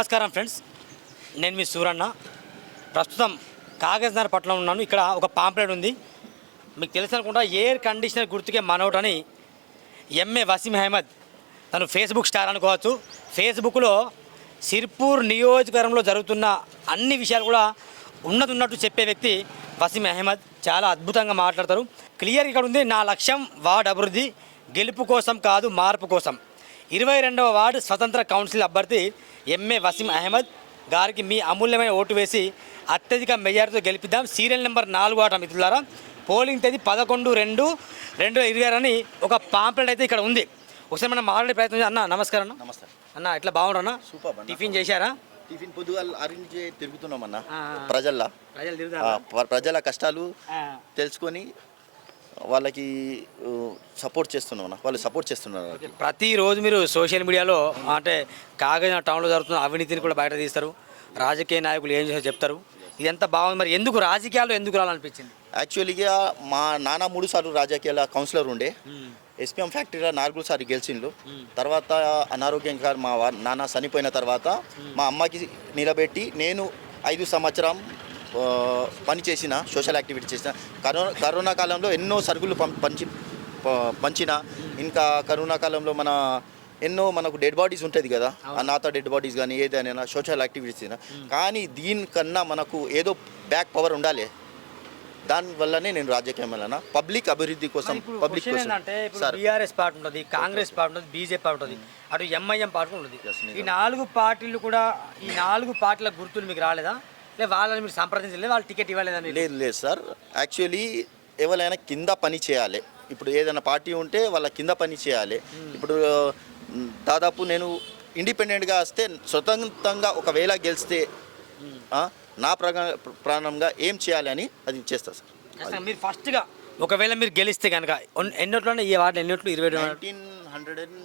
నమస్కారం ఫ్రెండ్స్. నేను మీ సూరన్న. ప్రస్తుతం కాగజ్నగర్ పట్టణంలో ఉన్నాను. ఇక్కడ ఒక పాంప్లెట్ ఉంది. మీకు తెలుసు అనుకుంటా ఎయిర్ కండిషనర్ గుర్తుకే మనోట్ అని ఎంఏ వసీం అహ్మద్ తను ఫేస్బుక్ స్టార్ అనుకోవచ్చు. ఫేస్బుక్లో సిర్పూర్ నియోజకవర్గంలో జరుగుతున్న అన్ని విషయాలు కూడా ఉన్నది ఉన్నట్టు చెప్పే వ్యక్తి వసీం అహ్మద్. చాలా అద్భుతంగా మాట్లాడతారు. క్లియర్ ఇక్కడ ఉంది నా లక్ష్యం వార్డ్ అభివృద్ధి గెలుపు కోసం కాదు మార్పు కోసం. ఇరవై రెండవ వార్డు స్వతంత్ర కౌన్సిల్ అభ్యర్థి ఎంఏ వసీం అహ్మద్ గారికి మీ అమూల్యమైన ఓటు వేసి అత్యధిక మెజార్టీతో గెలిపిద్దాం. సీరియల్ నెంబర్ నాలుగు ఆట మిత్రులారా. పోలింగ్ తేదీ పదకొండు రెండు రెండు ఇరవై ఆరు అని ఒక పాంప్లెట్ అయితే ఇక్కడ ఉంది. ఒకసారి మనం మాట్లాడే ప్రయత్నం. అన్న నమస్కారం అన్న. నమస్తే. అన్న ఎట్లా బాగుండన్నా సూపర్. టిఫిన్ చేశారా? టిఫిన్ పొద్దుగాల అరించి తిరుగుతున్నాం అన్న. ప్రజల్లో. ప్రజలు ప్రజల కష్టాలు. తెలుసుకొని వాళ్ళకి సపోర్ట్ చేస్తున్నాం వాళ్ళు సపోర్ట్ చేస్తున్నారు ప్రతిరోజు మీరు సోషల్ మీడియాలో అంటే కాగజ టౌన్లో జరుగుతున్న అవినీతిని కూడా బయట తీస్తారు. రాజకీయ నాయకులు ఏం చేస్తారో చెప్తారు. ఇది ఎంత బాగుంది. మరి ఎందుకు రాజకీయాల్లో ఎందుకు రావాలనిపించింది? యాక్చువల్గా మా నాన్న మూడు సార్లు రాజకీయాల కౌన్సిలర్ ఉండే. ఎస్పీఎం ఫ్యాక్టరీలో నాలుగు సార్లు గెలిచిండ్రు తర్వాత అనారోగ్యంగా మా నాన్న చనిపోయిన తర్వాత మా అమ్మకి నిలబెట్టి నేను ఐదు సంవత్సరం పని చేసిన సోషల్ యాక్టివిటీ చేసిన కరోనా కరోనా కాలంలో ఎన్నో సరుకులు పంచి పంచిన ఇంకా కరోనా కాలంలో మన ఎన్నో మనకు డెడ్ బాడీస్ ఉంటుంది కదా అనాథ డెడ్ బాడీస్ కానీ ఏదైనా సోషల్ యాక్టివిటీస్ అయినా. కానీ దీనికన్నా మనకు ఏదో బ్యాక్ పవర్ ఉండాలి. దానివల్లనే నేను రాజకీయం వెళ్ళాను పబ్లిక్ అభివృద్ధి కోసం పబ్లిక్ ఏంటంటే సార్ బీఆర్ఎస్ పార్టీ ఉంటుంది కాంగ్రెస్ పార్టీ ఉంటుంది బీజేపీ పార్టీ ఉంటుంది అటు ఎంఐఎం పార్టీ ఉంటుంది. ఈ నాలుగు పార్టీలు కూడా ఈ నాలుగు పార్టీల గుర్తులు మీకు రాలేదా? లేదా వాళ్ళని మీరు సంప్రదించలేదు వాళ్ళు టికెట్ ఇవ్వలేదా మీకు లేదు లేదు సార్. యాక్చువల్లీ ఎవరైనా కింద పని చేయాలి. ఇప్పుడు ఏదైనా పార్టీ ఉంటే వాళ్ళ కింద పని చేయాలి. ఇప్పుడు దాదాపు నేను ఇండిపెండెంట్గా వస్తే స్వతంత్రంగా ఒకవేళ గెలిస్తే నా ప్రగా ప్రాణంగా ఏం చేయాలి అని అది చేస్తా సార్. మీరు ఫస్ట్గా ఒకవేళ మీరు గెలిస్తే కనుక ఎన్నోట్లోనే ఈ వార్డు ఎన్నోట్లు? ఇరవై nineteen hundred and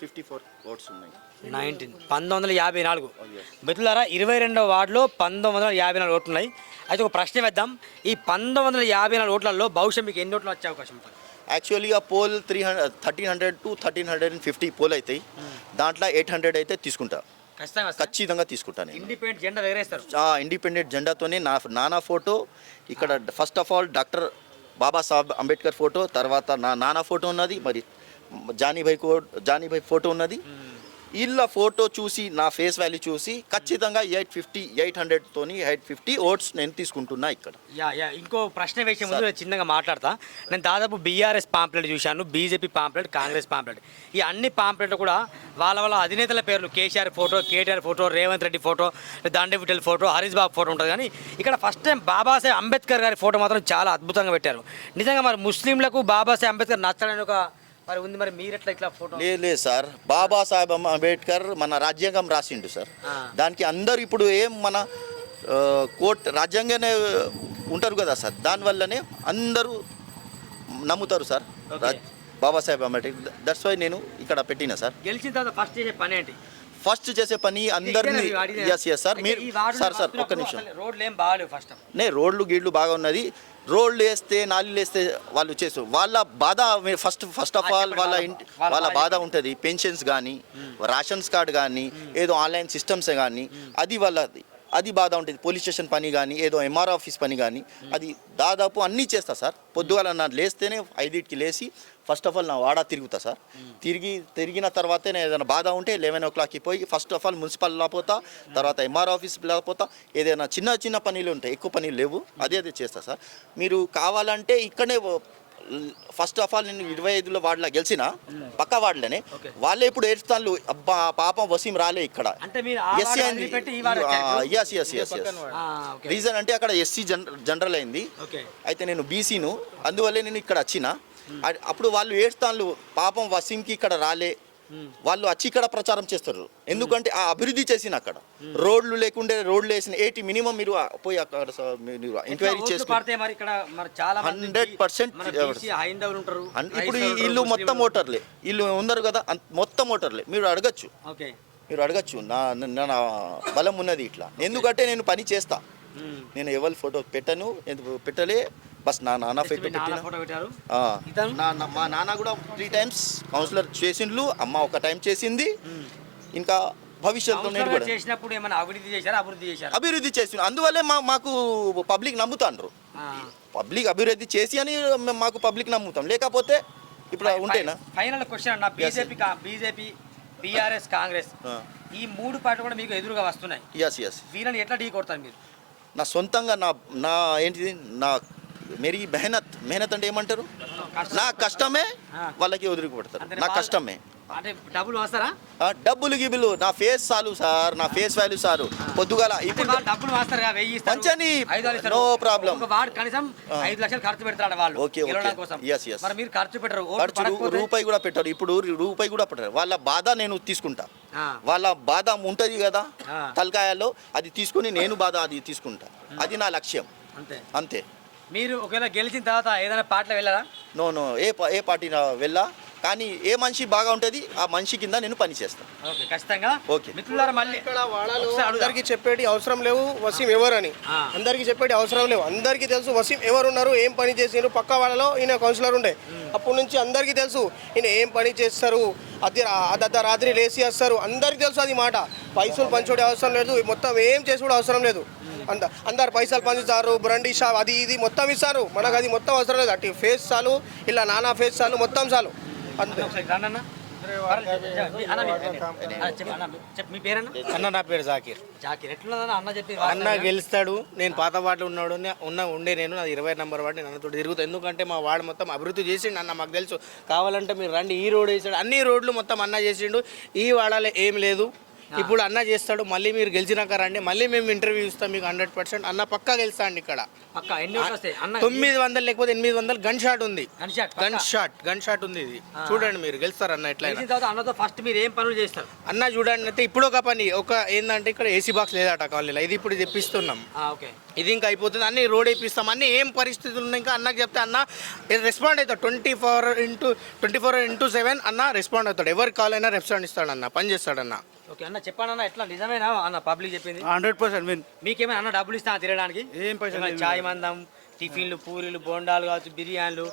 fifty four votes ఉన్నాయి. నైన్టీన్ పంతొమ్మిది వందల యాభై నాలుగు. మిత్రులారా ఇరవై రెండవ వార్డులో పంతొమ్మిది వందల యాభై నాలుగు ఓట్లు ఉన్నాయి అయితే ఒక ప్రశ్న వేద్దాం. ఈ పంతొమ్మిది వందల యాభై నాలుగు ఓట్లలో భవిష్యత్ మీకు ఎన్ని ఓట్లు వచ్చే అవకాశం ఉంటుంది? యాక్చువల్గా poll three hundred thirteen hundred to thirteen hundred and fifty poll అవుతాయి దాంట్లో ఎయిట్ హండ్రెడ్ అయితే తీసుకుంటా. ఖచ్చితంగా ఖచ్చితంగా తీసుకుంటా నేను. ఇండిపెండెంట్ జెండా ఎగరేస్తారు ఆ ఇండిపెండెంట్ జెండాతోనే నా నానా ఫోటో ఇక్కడ first of all doctor Babasaheb Ambedkar photo తర్వాత నా నాన్న ఫోటో ఉన్నది మరి జానీభాయ్ కో జానీభాయ్ ఫోటో ఉన్నది. వీళ్ళ ఫోటో చూసి నా ఫేస్ వాల్యూ చూసి ఖచ్చితంగా ఎయిట్ ఫిఫ్టీ ఎయిట్ హండ్రెడ్తోని ఎయిట్ ఫిఫ్టీ ఓట్స్ నేను తీసుకుంటున్నా ఇక్కడ. యా యా ఇంకో ప్రశ్న వేసే ముందు నేను చిన్నగా మాట్లాడతా. నేను దాదాపు బీఆర్ఎస్ పాంప్లెట్ చూశాను బీజేపీ పాంప్లెట్ కాంగ్రెస్ పాంప్లెట్. ఈ అన్ని పాంప్లెట్లు కూడా వాళ్ళ వాళ్ళ అధినేతల పేర్లు KCR photo KTR photo Revanth Reddy photo Dande Vithal photo Harish Babu photo ఉంటుంది. కానీ ఇక్కడ ఫస్ట్ టైం బాబాసాహెబ్ అంబేద్కర్ గారి ఫోటో మాత్రం చాలా అద్భుతంగా పెట్టారు. నిజంగా మరి ముస్లింలకు బాబాసాహెబ్ అంబేద్కర్ నచ్చడానికి ఒక మరి ఉంది మరి మీరు ఎట్లా ఇట్లా ఫోటో లేదు లేదు సార్. బాబాసాహెబ్ అంబేద్కర్ మన రాజ్యాంగం రాసిండు సార్. దానికి అందరు ఇప్పుడు ఏం మన కోర్ట్ రాజ్యాంగానే ఉంటారు కదా సార్. దానివల్లనే అందరూ నమ్ముతారు sir. Babasaheb Ambedkar. That's why నేను ఇక్కడ పెట్టిన సార్. గెలిచిన తర్వాత ఫస్ట్ చేసే పని ఏంటి? ఫస్ట్ చేసే పని అందరినీ? ఎస్ ఎస్ సార్ మీరు సార్ సార్ ఒక్క నిమిషం. రోడ్లు ఏం బాగాలేవు ఫస్ట్ నే రోడ్లు గీడ్లు బాగా ఉన్నది రోడ్లు వేస్తే నాలుగు వేస్తే వాళ్ళు చేస్తారు. వాళ్ళ బాధ ఫస్ట్ ఫస్ట్ ఆఫ్ ఆల్ వాళ్ళ ఇంటి వాళ్ళ బాధ ఉంటుంది. పెన్షన్స్ కానీ రేషన్స్ కార్డ్ కానీ ఏదో ఆన్లైన్ సిస్టమ్స్ కానీ అది వాళ్ళది. అది బాధ ఉంటుంది. పోలీస్ స్టేషన్ పని కానీ ఏదో ఎంఆర్ ఆఫీస్ పని కానీ అది దాదాపు అన్నీ చేస్తా సార్. పొద్దుగాల నా లేస్తేనే ఐదింటికి లేచి ఫస్ట్ ఆఫ్ ఆల్ నా వాడా తిరుగుతా సార్. తిరిగి తిరిగిన తర్వాతే నేను ఏదైనా బాధ ఉంటే లెవెన్ ఓ క్లాక్కి పోయి ఫస్ట్ ఆఫ్ ఆల్ మున్సిపల్ లేకపోతా తర్వాత ఎంఆర్ ఆఫీస్ లేకపోతా ఏదైనా చిన్న చిన్న పనులు ఉంటాయి. ఎక్కువ పనులు లేవు. అదే అదే చేస్తా సార్. మీరు కావాలంటే ఇక్కడనే ఫస్ట్ ఆఫ్ ఆల్ నేను ఇరవై ఐదులో వార్డులో గెలిచిన పక్క వార్డులోనే. వాళ్ళే ఇప్పుడు ఏడుస్తాను అబ్బా పాపం వసీం రాలే ఇక్కడ. ఎస్సీ అయింది? ఎస్ ఎస్ ఎస్ ఎస్ ఆ, ఓకే. రీజన్ అంటే అక్కడ ఎస్సీ జనరల్ అయింది. ఓకే. అయితే నేను బీసీను అందువల్లే నేను ఇక్కడ వచ్చిన. అప్పుడు వాళ్ళు ఏడుస్తాను పాపం వసీంకి ఇక్కడ రాలే వాళ్ళు వచ్చి ఇక్కడ ప్రచారం చేస్తారు. ఎందుకంటే ఆ అభివృద్ధి చేసిన అక్కడ. రోడ్లు లేకుండే రోడ్లు వేసిన ఎయిటీ మినిమం మీరు పోయి అక్కడ ఎంక్వైరీ ఓట్లు చేసుకుని పడితే మరి ఇక్కడ మరి చాలా మంది 100% మన BC హైందవులు ఉంటారు అన్- ఇప్పుడు ఉంటారు, మొత్తం ఓటర్లే. ఇల్లు ఉన్నారు కదా మొత్తం ఓటర్లే. మీరు అడగచ్చు. మీరు అడగచ్చు. నా నా- బలం ఉన్నది ఇట్లా. ఎందుకంటే నేను పని చేస్తా. నేను ఎవరి ఫోటో పెట్టను ఎందుకు పెట్టలే. బస్ నా నాన్న ఫోటో పెట్టారు. మా నాన్న కూడా త్రీ టైమ్స్ కౌన్సిలర్ చేసిండ్లు అమ్మ ఒక టైం చేసింది. ఇంకా భవిష్యత్తులో నేను కూడా. చేసినప్పుడు ఏమైనా అభివృద్ధి చేశారా అభివృద్ధి చేశారా? అభివృద్ధి చేస్తున్నాం అందువల్లే మా మాకు పబ్లిక్ నమ్ముతాండ్రు. పబ్లిక్ అభివృద్ధి చేసి అని మాకు పబ్లిక్ నమ్ముతాం. లేకపోతే ఇప్పుడు ఉంటేనా ఫైనల్ క్వశ్చన్ అన్న. BJP BJP BRS Congress. ఈ మూడు పార్టీలు కూడా మీకు ఎదురుగా వస్తున్నాయి. ఎస్ ఎస్ వీళ్ళని ఎట్లా ఢీ కొడతారు మీరు? నా సొంతంగా నా నా ఏంటిది? నా మెరీ మెహనత్ మెహనత్ అంటే ఏమంటారు? నా కష్టమే. వాళ్ళకి వదిలికి పెడతారు? నా కష్టమే. డబ్బులు వస్తారా? డబ్బులు గిబులు నా ఫేస్ చాలు సార్ నా ఫేస్ వాల్యూ సారు పొద్దుగాల ఇప్పుడు డబ్బులు వేస్తారు వెయ్యి no problem. ఒక వాడు కనీసం ఐదు లక్షలు ఖర్చు పెడతాడు వాళ్ళు కోసం. Yes, yes. మరి మీరు ఖర్చు పెట్టరు ఖర్చు రూపాయి కూడా పెట్టారు. ఇప్పుడు రూపాయి కూడా పెట్టారు. వాళ్ళ బాధ నేను తీసుకుంటా. వాళ్ళ బాధ ఉంటుంది కదా. తలకాయల్లో అది తీసుకుని నేను బాధ అది తీసుకుంటా. అది నా లక్ష్యం. అంతే. అంతే. మీరు ఒకవేళ గెలిచిన తర్వాత ఏదైనా పాటలో వెళ్ళారా? నో నో ఏ పా- ఏ పార్టీ నా వెళ్ళా కానీ ఏ మనిషి బాగా ఉంటుంది ఆ మనిషి కింద నేను పని చేస్తాను ఓకే ఖచ్చితంగా. Okay. మిత్రులారా మళ్ళీ ఇక్కడ వాడాలు ఒకసారి అడుగుదాం. అందరికి చెప్పేటి అవసరం లేవు వసీం ఎవరని. ఆ. అందరికి చెప్పేటి అవసరం లేవు. అందరికీ తెలుసు వసీం ఎవరు ఉన్నారు ఏం పని చేసిండ్రు పక్క వాళ్ళలో ఈయన కౌన్సిలర్ ఉండే. అప్పటి నుంచి అందరికీ తెలుసు ఈయన ఏం పని చేస్తారు. అది అదద్ద రాత్రి లేచి వస్తారు. అందరికీ తెలుసు అది మాట. పైసలు పంచుడే అవసరం లేదు మొత్తం ఏం చేసి కూడా అవసరం లేదు. అంద అందరు పైసలు పంచుతారు బ్రండీ షాప్ అది ఇది మొత్తం ఇస్తారు. మనకు అది మొత్తం అవసరం లేదు. అటు ఫేస్ చాలు ఇలా నానా ఫేస్ చాలు మొత్తం చాలు. అంతే. అన్న. నా పేరు జాకీర్. జాకీర్. ఎట్లున్నదన్న? అన్న చెప్పి అన్న గెలుస్తాడు నేను పాత వార్డులో ఉన్నాడు ఉన్న ఉండే నేను నాది ఇరవై నెంబర్ వార్డు నేను అన్నతో తిరుగుతా ఎందుకంటే మా వార్డు మొత్తం అభివృద్ధి చేసిండు అన్న మాకు తెలుసు. కావాలంటే మీరు రండి. ఈ రోడ్ వేసాడు. అన్ని రోడ్లు మొత్తం అన్న చేసిండు. ఈ వాడాలో ఏం లేదు. ఇప్పుడు అన్న చేస్తాడు మళ్ళీ మీరు గెలిచినాక రండి మళ్ళీ మేము ఇంటర్వ్యూ ఇస్తాం మీకు హండ్రెడ్ పర్సెంట్ అన్న పక్కా గెలుస్తా అండి ఇక్కడ తొమ్మిది వందలు లేకపోతే ఎనిమిది వందలు గన్ షాట్ ఉంది. Gun shot, gun. షాట్ ఉంది ఇది. చూడండి మీరు గెలుస్తారు అన్న ఎట్లయినా? తర్వాత అన్నతో ఫస్ట్ మీరు ఏం పనులు చేస్తారు? అన్న చూడండి అయితే ఇప్పుడు ఒక పని ఒక ఏంటంటే ఇక్కడ ఏసీ బాక్స్ లేదట కాలనీలో. ఇది ఇప్పుడు తెప్పిస్తున్నాం. ఇది ఇంకా అయిపోతుంది. అన్ని రోడ్ వేపిస్తాం. అన్ని ఏం పరిస్థితులు ఉన్నాయి ఇంకా అన్నకు చెప్తే అన్న రెస్పాండ్ అవుతాడు. Twenty four into twenty four into seven అన్న రెస్పాండ్ అవుతాడు. ఎవరికి కాల్ అయినా రెస్పాండ్ ఇస్తాడు అన్న పని చేస్తాడు అన్న ఓకే అన్న అన్న ఎట్లా? నిజమేనా? అన్న పబ్లిక్ చెప్పింది. హండ్రెడ్ పర్సెంట్ మీన్ మీకేమైనా అన్న డబ్బులు ఇస్తా తిరగడానికి ఏం పైసలు చాయ్ మందం టిఫిన్లు పూరీలు బోండాలు కావచ్చు బిర్యానీలు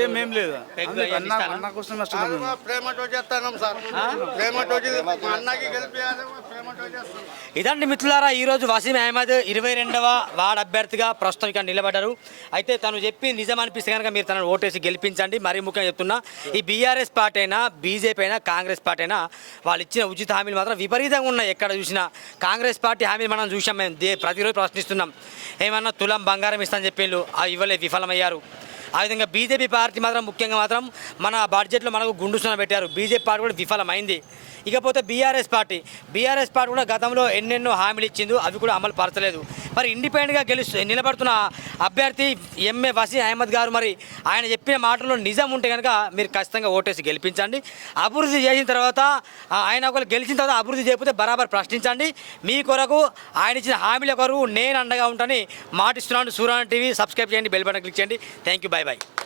ఏమేం లేదు. అన్న కోసం. ప్రేమతో చేస్తాను సార్ ప్రేమతో అన్నకి గెలిపియాలి ఇదండి మిత్రులారా ఈరోజు వసీం అహ్మద్ ఇరవై రెండవ వార్డ్ అభ్యర్థిగా ప్రస్తుతం ఇక్కడ నిలబడ్డారు. అయితే తను చెప్పి నిజం అనిపిస్తే కనుక మీరు తనను ఓటేసి గెలిపించండి. మరీ ముఖ్యంగా చెప్తున్నా ఈ బీఆర్ఎస్ పార్టీ అయినా బీజేపీ అయినా కాంగ్రెస్ పార్టీ అయినా వాళ్ళు ఇచ్చిన ఉచిత హామీలు మాత్రం విపరీతంగా ఉన్నాయి. ఎక్కడ చూసినా కాంగ్రెస్ పార్టీ హామీలు మనం చూసాం. మేము దే ప్రతిరోజు ప్రశ్నిస్తున్నాం. ఏమన్నా తులం బంగారం ఇస్తామని చెప్పేళ్ళు ఇవ్వలేదు ఇవ్వలే విఫలమయ్యారు. ఆ విధంగా బీజేపీ పార్టీ మాత్రం ముఖ్యంగా మాత్రం మన బడ్జెట్లో మనకు గుండు పెట్టారు. బీజేపీ పార్టీ కూడా విఫలమైంది. ఇకపోతే బీఆర్ఎస్ పార్టీ బీఆర్ఎస్ పార్టీ కూడా గతంలో ఎన్నెన్నో హామీలు ఇచ్చింది అవి కూడా అమలు పరచలేదు. మరి ఇండిపెండెంట్గా గెలుస్తు నిలబడుతున్న అభ్యర్థి ఎంఏ వసీ అహ్మద్ గారు మరి ఆయన చెప్పిన మాటల్లో నిజం ఉంటే కనుక మీరు ఖచ్చితంగా ఓటేసి గెలిపించండి. అభివృద్ధి చేసిన తర్వాత ఆయన ఒకరు గెలిచిన తర్వాత అభివృద్ధి చేయకపోతే బరాబర్ ప్రశ్నించండి. మీ కొరకు ఆయన ఇచ్చిన హామీల కొరకు నేను అండగా ఉంటానని మాటిస్తున్నాను. సూర్యాన టీవీ సబ్స్క్రైబ్ చేయండి బెల్ బటన్ క్లిక్ చేయండి. Thank you bye bye bye.